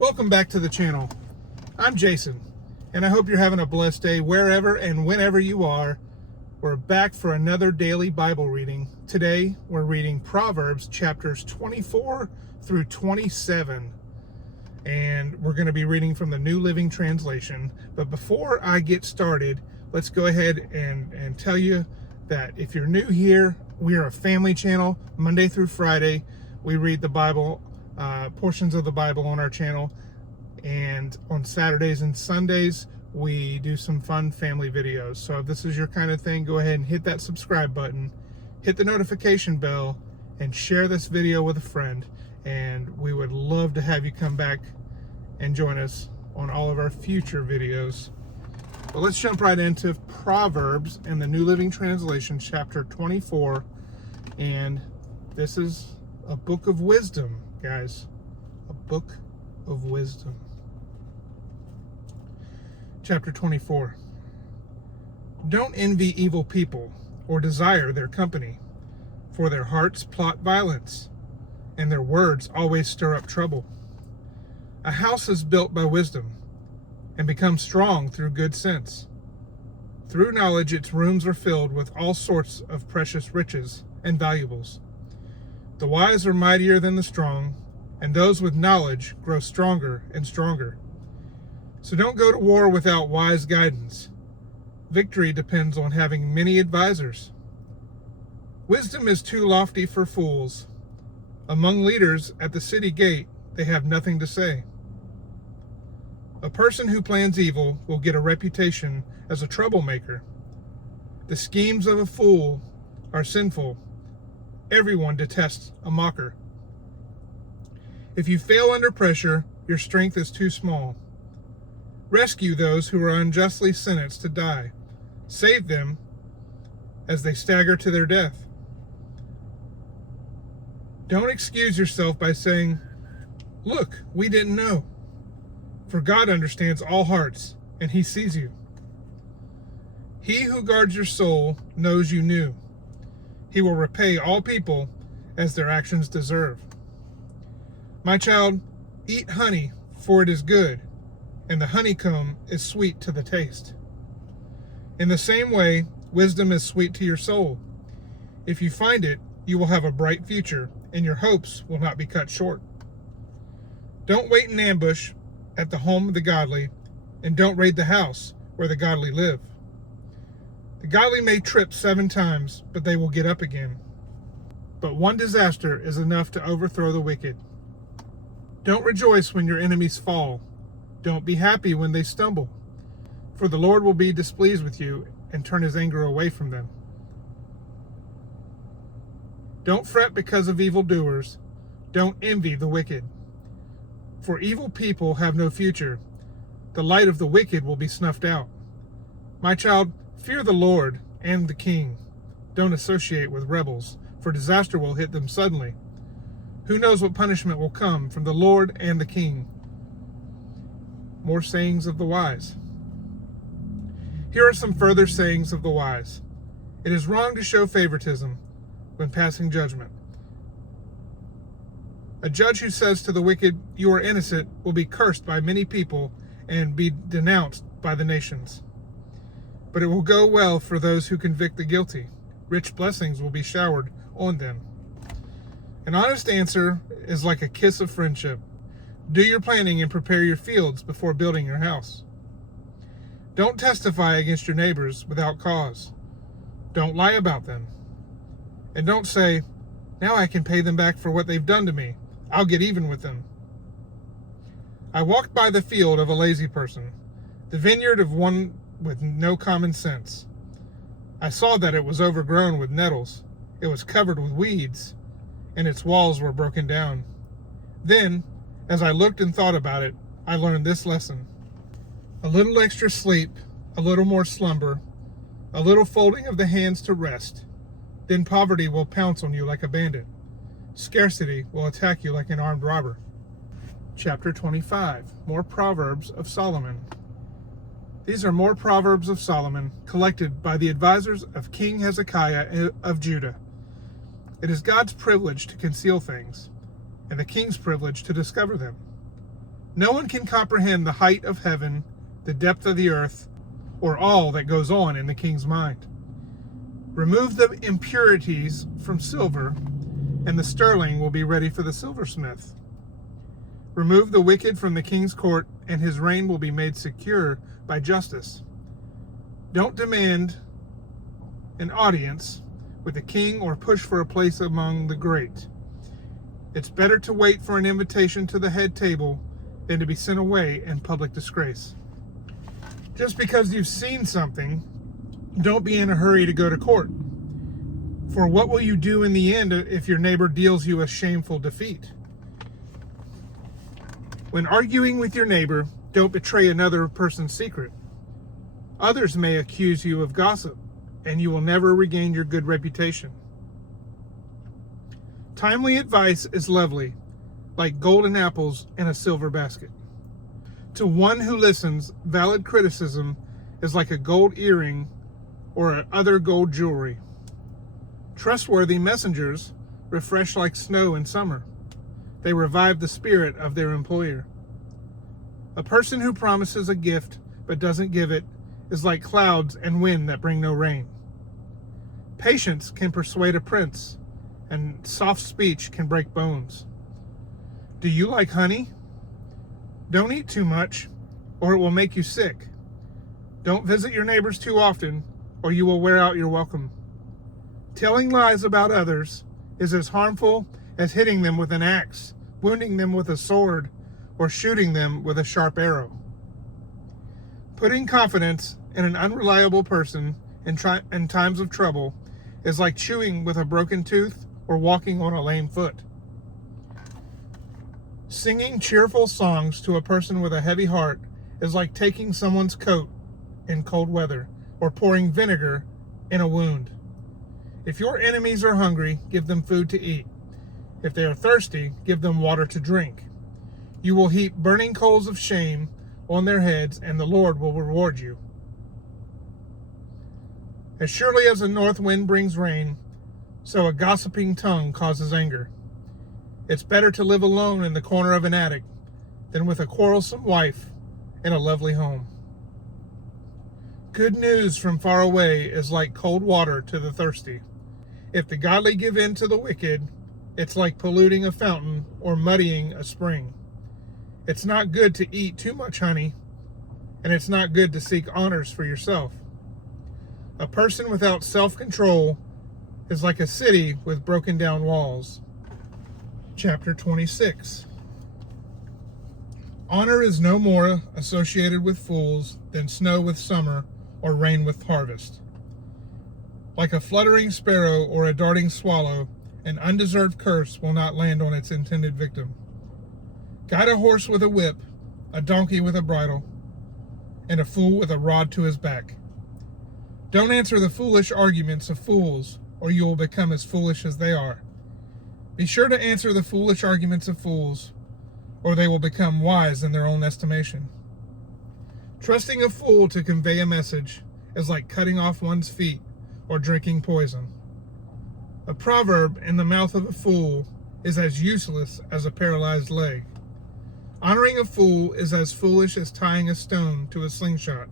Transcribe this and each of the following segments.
Welcome back to the channel. I'm Jason, and I hope you're having a blessed day wherever and whenever you are. We're back for another daily Bible reading. Today, we're reading Proverbs chapters 24 through 27. And we're going to be reading from the New Living Translation. But before I get started, let's go ahead and tell you that if you're new here, we are a family channel. Monday through Friday, we read the Bible, portions of the Bible on our channel. And on Saturdays and Sundays, we do some fun family videos. So if this is your kind of thing, go ahead and hit that subscribe button, hit the notification bell, and share this video with a friend. And we would love to have you come back and join us on all of our future videos. But let's jump right into Proverbs in the New Living Translation, chapter 24. And this is a book of wisdom, guys. A book of wisdom. Chapter 24. Don't envy evil people or desire their company, for their hearts plot violence, and their words always stir up trouble. A house is built by wisdom, and becomes strong through good sense. Through knowledge its rooms are filled with all sorts of precious riches and valuables. The wise are mightier than the strong, and those with knowledge grow stronger and stronger. So don't go to war without wise guidance. Victory depends on having many advisors. Wisdom is too lofty for fools. Among leaders at the city gate, they have nothing to say. A person who plans evil will get a reputation as a troublemaker. The schemes of a fool are sinful. Everyone detests a mocker. If you fail under pressure, your strength is too small. Rescue those who are unjustly sentenced to die. Save them as they stagger to their death. Don't excuse yourself by saying, "Look, we didn't know." For God understands all hearts, and He sees you. He who guards your soul knows you knew. He will repay all people as their actions deserve. My child, eat honey, for it is good, and the honeycomb is sweet to the taste. In the same way, wisdom is sweet to your soul. If you find it, you will have a bright future, and your hopes will not be cut short. Don't wait in ambush at the home of the godly, and don't raid the house where the godly live. The godly may trip 7 times, but they will get up again. But one disaster is enough to overthrow the wicked. Don't rejoice when your enemies fall. Don't be happy when they stumble, for the Lord will be displeased with you and turn His anger away from them. Don't fret because of evildoers. Don't envy the wicked, for evil people have no future. The light of the wicked will be snuffed out. My child, fear the Lord and the King. Don't associate with rebels, for disaster will hit them suddenly. Who knows what punishment will come from the Lord and the King? More sayings of the wise. Here are some further sayings of the wise. It is wrong to show favoritism when passing judgment. A judge who says to the wicked, "You are innocent," will be cursed by many people and be denounced by the nations. But it will go well for those who convict the guilty. Rich blessings will be showered on them. An honest answer is like a kiss of friendship. Do your planning and prepare your fields before building your house. Don't testify against your neighbors without cause. Don't lie about them. And don't say, "Now I can pay them back for what they've done to me. I'll get even with them." I walked by the field of a lazy person, the vineyard of one with no common sense. I saw that it was overgrown with nettles. It was covered with weeds, and its walls were broken down. Then, as I looked and thought about it, I learned this lesson. A little extra sleep, a little more slumber, a little folding of the hands to rest. Then poverty will pounce on you like a bandit. Scarcity will attack you like an armed robber. Chapter 25. More Proverbs of Solomon. These are more Proverbs of Solomon, collected by the advisors of King Hezekiah of Judah. It is God's privilege to conceal things, and the king's privilege to discover them. No one can comprehend the height of heaven, the depth of the earth, or all that goes on in the king's mind. Remove the impurities from silver, and the sterling will be ready for the silversmith. Remove the wicked from the king's court, and his reign will be made secure by justice. Don't demand an audience with the king or push for a place among the great. It's better to wait for an invitation to the head table than to be sent away in public disgrace. Just because you've seen something, don't be in a hurry to go to court. For what will you do in the end if your neighbor deals you a shameful defeat? When arguing with your neighbor, don't betray another person's secret. Others may accuse you of gossip, and you will never regain your good reputation. Timely advice is lovely, like golden apples in a silver basket. To one who listens, valid criticism is like a gold earring or other gold jewelry. Trustworthy messengers refresh like snow in summer. They revive the spirit of their employer. A person who promises a gift but doesn't give it is like clouds and wind that bring no rain. Patience can persuade a prince, and soft speech can break bones. Do you like honey? Don't eat too much, or it will make you sick. Don't visit your neighbors too often, or you will wear out your welcome. Telling lies about others is as harmful as hitting them with an axe, wounding them with a sword, or shooting them with a sharp arrow. Putting confidence in an unreliable person in times of trouble is like chewing with a broken tooth or walking on a lame foot. Singing cheerful songs to a person with a heavy heart is like taking someone's coat in cold weather or pouring vinegar in a wound. If your enemies are hungry, give them food to eat. If they are thirsty, give them water to drink. You will heap burning coals of shame on their heads, and the Lord will reward you. As surely as a north wind brings rain, so a gossiping tongue causes anger. It's better to live alone in the corner of an attic than with a quarrelsome wife in a lovely home. Good news from far away is like cold water to the thirsty. If the godly give in to the wicked, it's like polluting a fountain or muddying a spring. It's not good to eat too much honey, and it's not good to seek honors for yourself. A person without self-control is like a city with broken down walls. Chapter 26. Honor is no more associated with fools than snow with summer or rain with harvest. Like a fluttering sparrow or a darting swallow, an undeserved curse will not land on its intended victim. Guide a horse with a whip, a donkey with a bridle, and a fool with a rod to his back. Don't answer the foolish arguments of fools, or you will become as foolish as they are. Be sure to answer the foolish arguments of fools, or they will become wise in their own estimation. Trusting a fool to convey a message is like cutting off one's feet or drinking poison. A proverb in the mouth of a fool is as useless as a paralyzed leg. Honoring a fool is as foolish as tying a stone to a slingshot.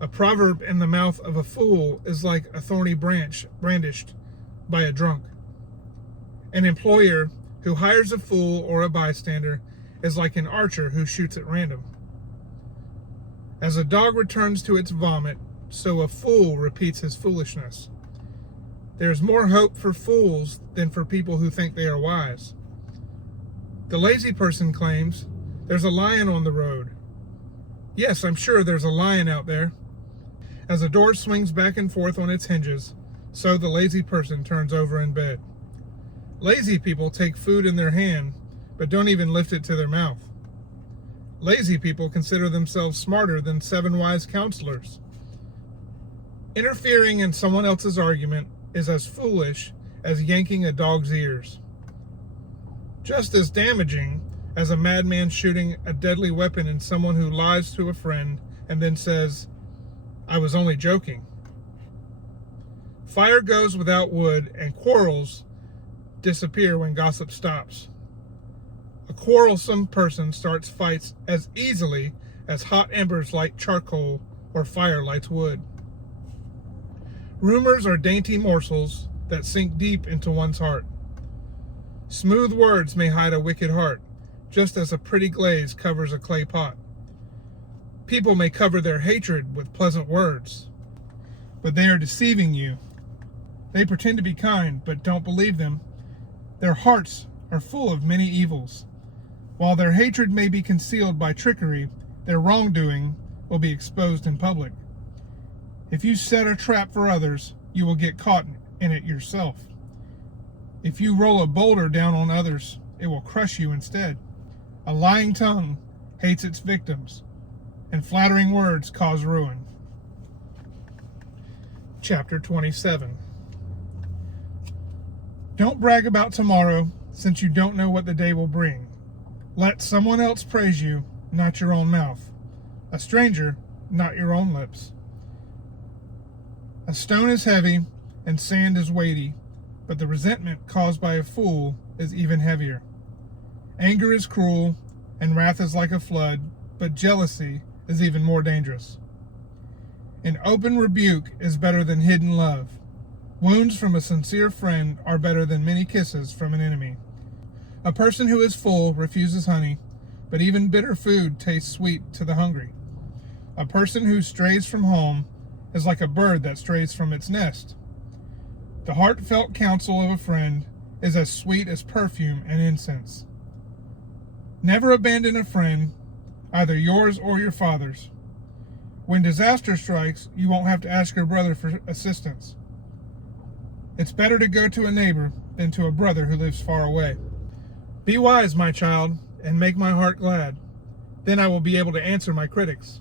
A proverb in the mouth of a fool is like a thorny branch brandished by a drunk. An employer who hires a fool or a bystander is like an archer who shoots at random. As a dog returns to its vomit, so a fool repeats his foolishness. There is more hope for fools than for people who think they are wise. The lazy person claims, "There's a lion on the road." Yes, I'm sure there's a lion out there. As a door swings back and forth on its hinges, so the lazy person turns over in bed. Lazy people take food in their hand, but don't even lift it to their mouth. Lazy people consider themselves smarter than 7 wise counselors. Interfering in someone else's argument is as foolish as yanking a dog's ears. Just as damaging as a madman shooting a deadly weapon in someone who lies to a friend and then says, "I was only joking." Fire goes without wood, and quarrels disappear when gossip stops. A quarrelsome person starts fights as easily as hot embers light charcoal or fire lights wood. Rumors are dainty morsels that sink deep into one's heart. Smooth words may hide a wicked heart, just as a pretty glaze covers a clay pot. People may cover their hatred with pleasant words, but they are deceiving you. They pretend to be kind, but don't believe them. Their hearts are full of many evils. While their hatred may be concealed by trickery, their wrongdoing will be exposed in public. If you set a trap for others, you will get caught in it yourself. If you roll a boulder down on others, it will crush you instead. A lying tongue hates its victims, and flattering words cause ruin. Chapter 27. Don't brag about tomorrow, since you don't know what the day will bring. Let someone else praise you, not your own mouth. A stranger, not your own lips. A stone is heavy, and sand is weighty, but the resentment caused by a fool is even heavier. Anger is cruel, and wrath is like a flood, but jealousy is even more dangerous. An open rebuke is better than hidden love. Wounds from a sincere friend are better than many kisses from an enemy. A person who is full refuses honey, but even bitter food tastes sweet to the hungry. A person who strays from home is like a bird that strays from its nest. The heartfelt counsel of a friend is as sweet as perfume and incense. Never abandon a friend, either yours or your father's. When disaster strikes, you won't have to ask your brother for assistance. It's better to go to a neighbor than to a brother who lives far away. Be wise, my child, and make my heart glad. Then I will be able to answer my critics.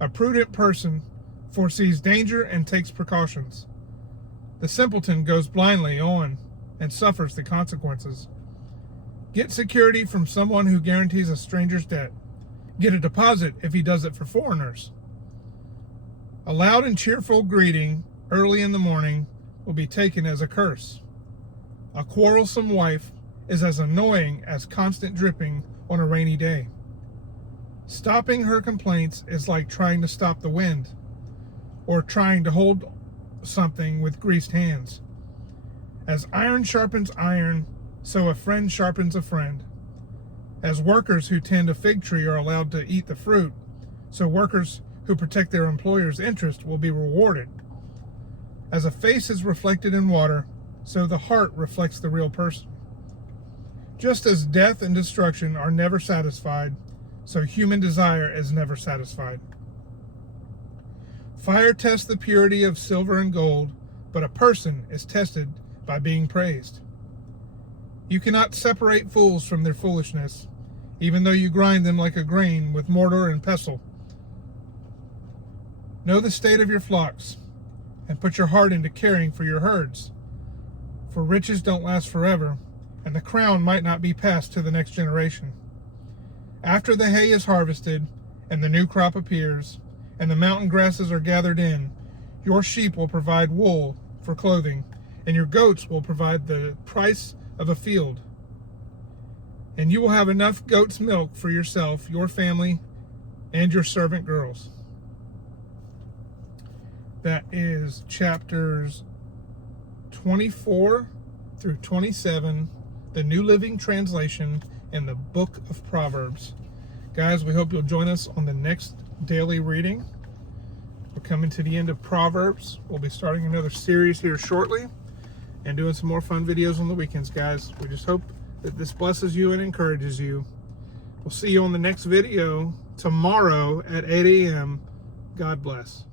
A prudent person foresees danger and takes precautions. The simpleton goes blindly on and suffers the consequences. Get security from someone who guarantees a stranger's debt. Get a deposit if he does it for foreigners. A loud and cheerful greeting early in the morning will be taken as a curse. A quarrelsome wife is as annoying as constant dripping on a rainy day. Stopping her complaints is like trying to stop the wind, or trying to hold something with greased hands. As iron sharpens iron, so a friend sharpens a friend. As workers who tend a fig tree are allowed to eat the fruit, so workers who protect their employer's interest will be rewarded. As a face is reflected in water, so the heart reflects the real person. Just as death and destruction are never satisfied, so human desire is never satisfied. Fire tests the purity of silver and gold, but a person is tested by being praised. You cannot separate fools from their foolishness, even though you grind them like a grain with mortar and pestle. Know the state of your flocks, and put your heart into caring for your herds. For riches don't last forever, and the crown might not be passed to the next generation. After the hay is harvested, and the new crop appears, and the mountain grasses are gathered in, your sheep will provide wool for clothing, and your goats will provide the price of a field. And you will have enough goat's milk for yourself, your family, and your servant girls. That is chapters 24 through 27, the New Living Translation, and the Book of Proverbs. Guys, we hope you'll join us on the next daily reading. We're coming to the end of Proverbs. We'll be starting another series here shortly and doing some more fun videos on the weekends, guys. We just hope that this blesses you and encourages you. We'll see you on the next video tomorrow at 8 a.m. God bless.